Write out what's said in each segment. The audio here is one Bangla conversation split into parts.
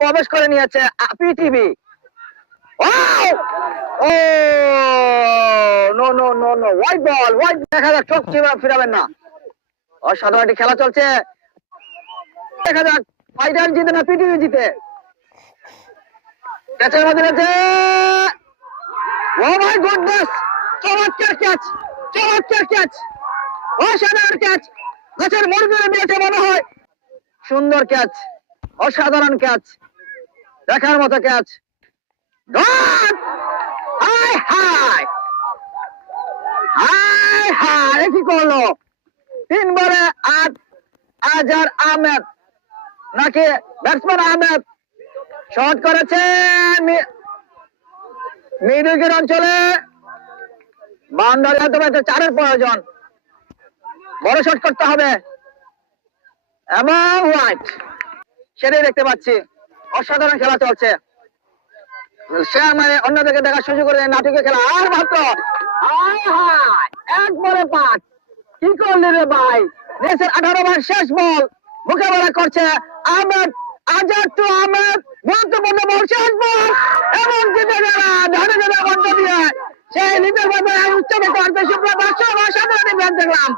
প্রবেশ করে নিয়েছে PTV. Oh no no no no, white ball, white. দেখা যাক চোখ ফিরাবেন না। অসাধারণ একটি খেলা চলছে, দেখা যাক ফাইনাল জিতে না পিটিভি জিতে। ক্যাচের মধ্যে রয়েছে, ও মাই গুডনেস, চমৎকার ক্যাচ, চমৎকার ক্যাচ, অসাধারণ ক্যাচ। গাছের মোড় ধরে দিয়েছে মনে হয়। সুন্দর ক্যাচ, অসাধারণ ক্যাচ, দেখার মতো ক্যাচ। হায় হায় হায় হায়, কি করলো? 3 বলে 8 আজহার আহমেদ নাকি ব্যাটসম্যান আহমেদ শট করেছে মিডউইকেট অঞ্চলে। বাউন্ডারি অথবা 4-এর প্রয়োজন, বড় শট করতে হবে এবং হোয়াইট, সেটাই দেখতে পাচ্ছি। অসাধারণ খেলা চলছে, সে মানে অন্যদিকে দেখার সুযোগ করে নাটকের খেলা। আর মাত্র এক বলে 5, কি করলি রে ভাই? দেশের 18 ওভার শেষ বল মোকাবেলা করছে আহমেদ, আজহার টু আহমেদ, গুরুত্বপূর্ণ বল, শেষ বল এবং জিতে গেলাম ধন্যবাদের মধ্য দিয়ে সেই লিডের মধ্যে উচ্চতা করতে। সুপ্রিয় দর্শক, অসাধারণ ম্যাচ দেখলাম,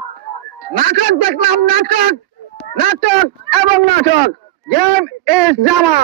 নাটক দেখলাম, নাটক নাটক এবং নাটক। গেম ইজ জামা।